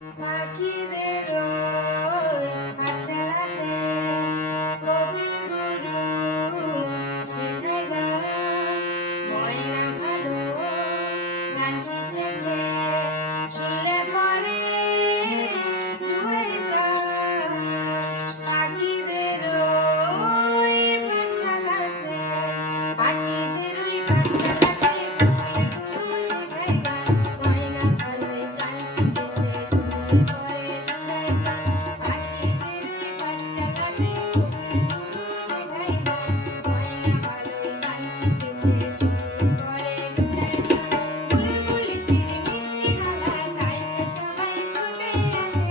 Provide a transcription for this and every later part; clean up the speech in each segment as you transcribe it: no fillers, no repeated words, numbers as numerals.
পাখিদের পাঠশালাতে কবিগুরু শেখায় গান। ময়না ভালো গান শিখেছে, শুনলে পরে জুড়ে প্রাণ। পাখিদের পাঠশালাতে কবিগুরু শেখায় গান। ময়না ভালো গান শিখেছে, শুনলে পরে জুড়ে প্রাণ। পাখিদের পাঠশালাতে কবিগুরু শেখায় গান। ময়না ভালো গান শিখেছে, শুনলে পরে জুড়ে প্রাণ। বুলবুলিটির মিষ্টি গলা, তাই তো সবাই ছুটে আসে।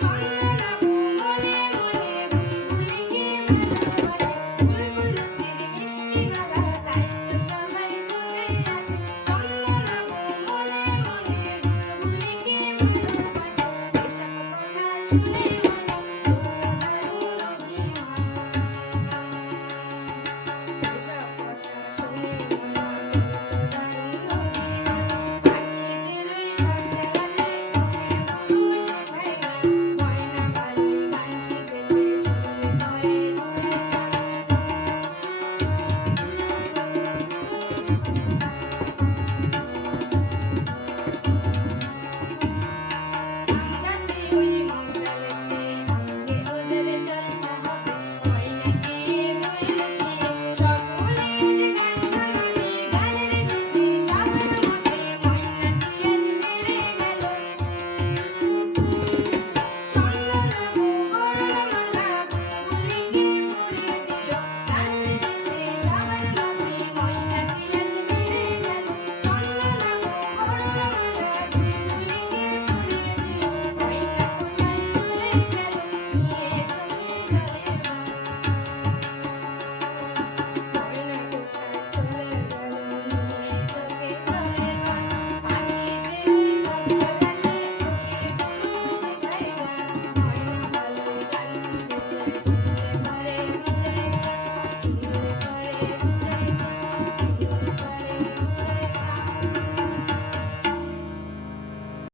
ছন্দনাবু মনে মনে বুলবুলিকে ভালোবাসে। বুলবুলিটির মিষ্টি গলা, তাই তো সবাই ছুটে আসে। ছন্দনাবু মনে মনে বুলবুলিকে ভালোবাসে। এসব কথা শুনে